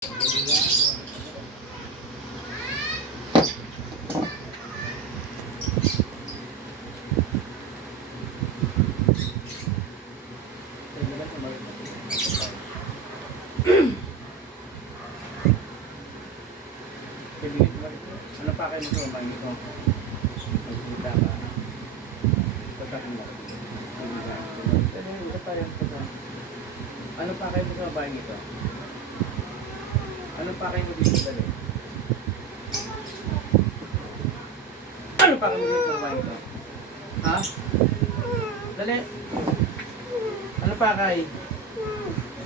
Ano pa kayo mo ba ito? Magkita ka. Pagkakin mo. Ito pa rin ito. Ano pa kayo nito? Ano pa kayo mo dito dali? Ano pa kayo mo dito bahay nito? Ha? Dali. Ano pa kayo?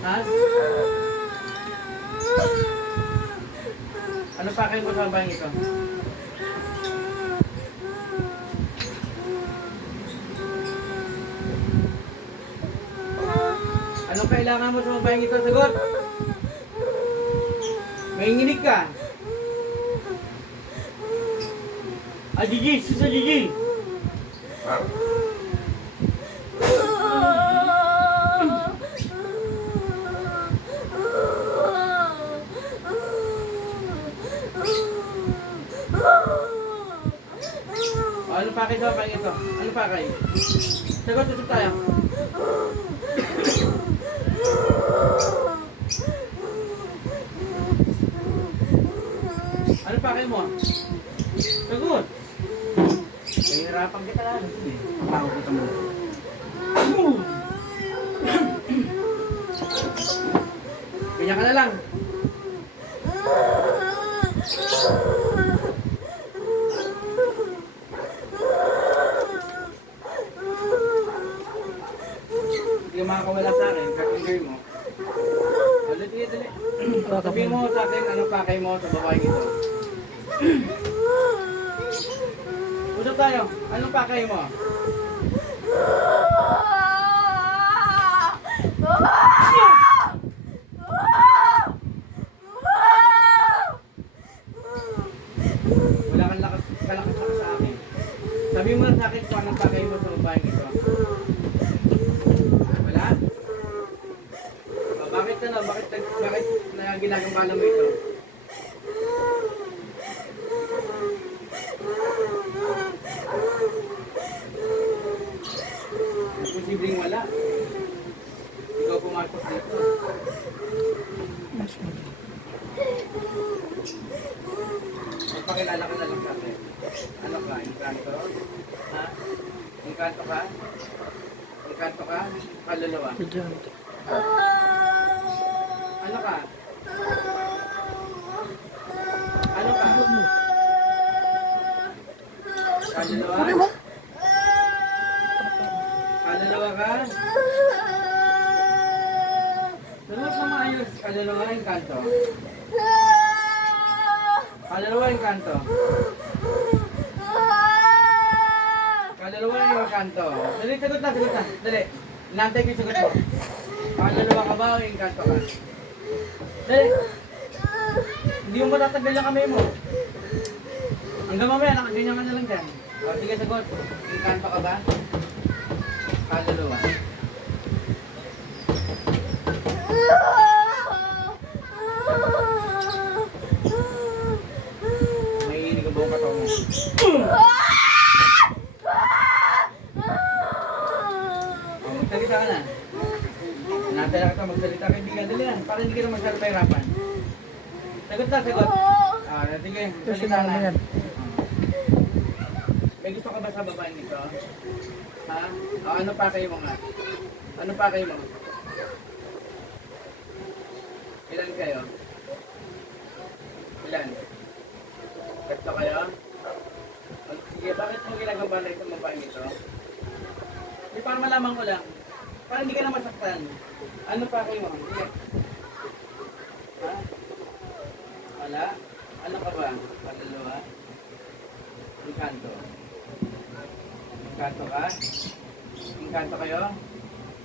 Ha? Ano pa kayo mo sa bahay nito? Anong kailangan mo sa bahay nito? Sagot! May nginig ka. Ah, Gigi! Susa Gigi! Oh, ano pa kayo sa bahay nito? Ano pa kayo? Sagot, usap tayo. Mo? Sagot! Nahihirapan kita lang. Pakaw kita mo. Kanya ka na lang. Hindi ka makakawala sa akin. Kakingay mo. Dali, dali, dali. Sabihin mo sa akin, anong pakay mo sa babae ito? Usap tayo. Anong pakay mo? Wala kang lakas, kalakas lakas sa akin. Sabihin mo na sa akin kung anong pakay mo sa babae ito. Wala? O, bakit ano? Bakit, bakit na ginagambala mo ito? Posibleng wala. Ikaw pumasok dito. Magpakilala ka na lang sa akin. Ano ka? Inkanto? Ha? Inkanto ka? Inkanto ka? Kaluluwa? Ano ka? Ano ka? Kaluluwa? Kaluluwa ka? Sunod na maayos. Kaluluwa yung kanto. Kaluluwa yung kanto. Kaluluwa yung kanto. Dali, sagot na, sagot na. Dali. Inantay ko yung sagot mo. Kaluluwa ka ba o yung kanto ka? Dali. Hindi mo matatagal yung kamay mo. Hanggang mamaya, nakaganyan ka na lang dyan. O, sige, sagot. Yung kanto ka ba? Kaluluwa. May inig ang buong katawan mo. O, magsalita ka na. Natala ka magsalita kaibigan. Dali na, para hindi ka na masyado pahirapan. Sagot na, sagot. Ah, sige, salita na. May gusto ka ba sa babae nito? Ha? O, ano pa kayo mga? Ano pa kayo mga? Ilan kayo? Ilan? Tatlo kayo? O, Sige, bakit itong babae nito? Di para malaman ko lang. Para hindi ka na masaktan. Ano pa kayo. Ha? Wala? Ano ka ba? Kaluluwa? Encanto. Encanto ka? Encanto kayo?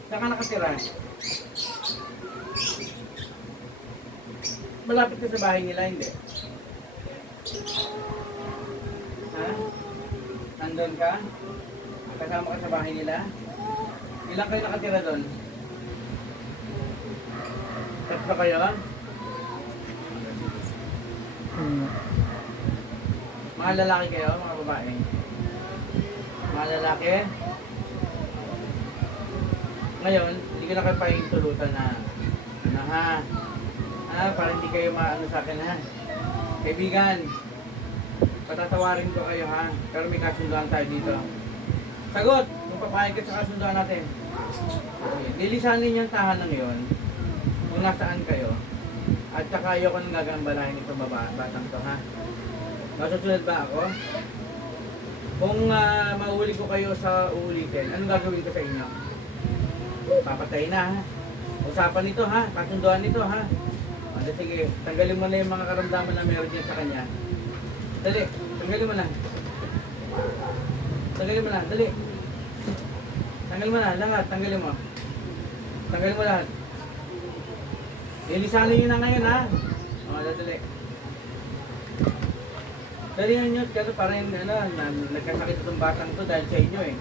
Saan ka nakatira? Malapit ka sa bahay nila, hindi? doon ka? Kasama ka sa bahay nila? Ilan kayo nakatira doon? Tatlo kayo? Hmm. Mga lalaki kayo, mga babae? Mga lalaki? Ngayon, hindi ko na kayo pahintulutan na na ha? Ah, para hindi kayo maano sa akin ha? Kaibigan, patatawarin ko kayo ha, pero may kasunduan tayo dito. Sagot, kung papayag ka sa kasunduan natin. Okay, Lilisanin yung tahanan yon kung nasaan kayo. At saka ayoko nang gagambalahin itong baba, batang to ha. Masusunod ba ako? Kung uh, mahuli ko kayo sa uulitin, anong gagawin ko sa inyo? Papatay na ha. Usapan nito ha, kasunduan nito ha. O, di, sige, tanggalin mo na yung mga karamdaman na meron dyan sa kanya. Dali, tanggalin mo na. Tanggalin mo na, dali. Tanggalin mo na, lahat, tanggalin mo. Tanggalin mo lahat. Lilisanin nyo na ngayon ha. O, dali. Dali nyo, kasi parang ano, na, nagkasakit itong batang to dahil sa inyo eh.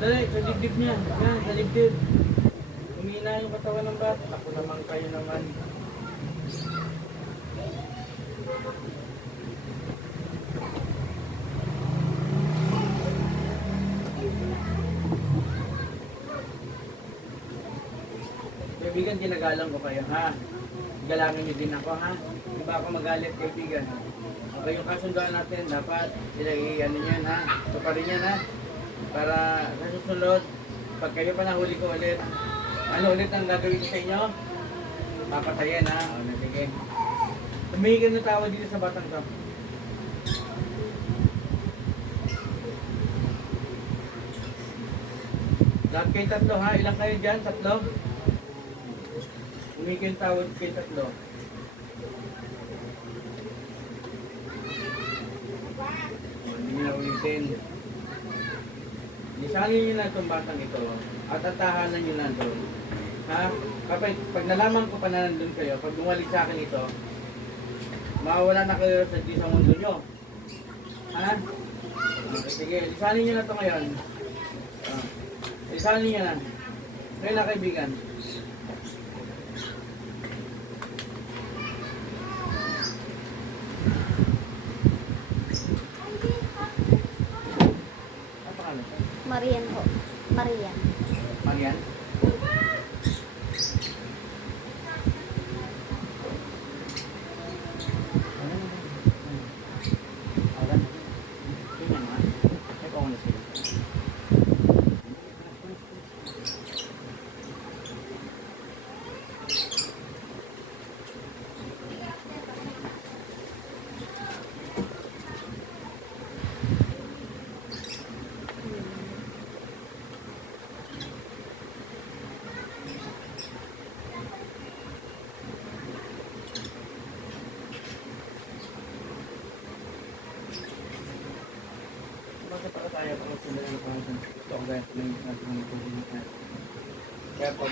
Dali, sa dibdib niya. Yan, sa dibdib. Humina yung katawan ng bata. Ako naman kayo naman. Kaibigan, ginagalang ko kayo, ha? Galangin niyo din ako, ha? Di ba ako magalit, kaibigan? Okay, yung kasunduan natin, dapat sila i-ano yan, ha? Ito pa rin yan, ha? Para sa susunod, pag kayo pa nahuli ko ulit, ano ulit ang gagawin ko sa inyo? Papatayin, ha? O, na, sige. Ng tawa dito sa batang to. Lahat kayo tatlo, ha? Ilang kayo dyan? Tatlo? Tumigil ng tawad kayo tatlo. Hindi na ulitin. Lisanin niyo na itong batang ito at tatahanan niyo na doon. Ha? Kapag pag nalaman ko pa na nandun kayo, pag bumalik sa akin ito, mawawala na kayo sa di sa mundo nyo. Ha? Sige, lisanin niyo na ito ngayon. Ah. Lisanin niyo na. Ngayon na kaibigan. Ano pangalan siya? Marian ho. Marian. pa tayo kung sila ng pangalan. Ito ang gaya tumayin sa ating mga pagkakas natin. Kaya po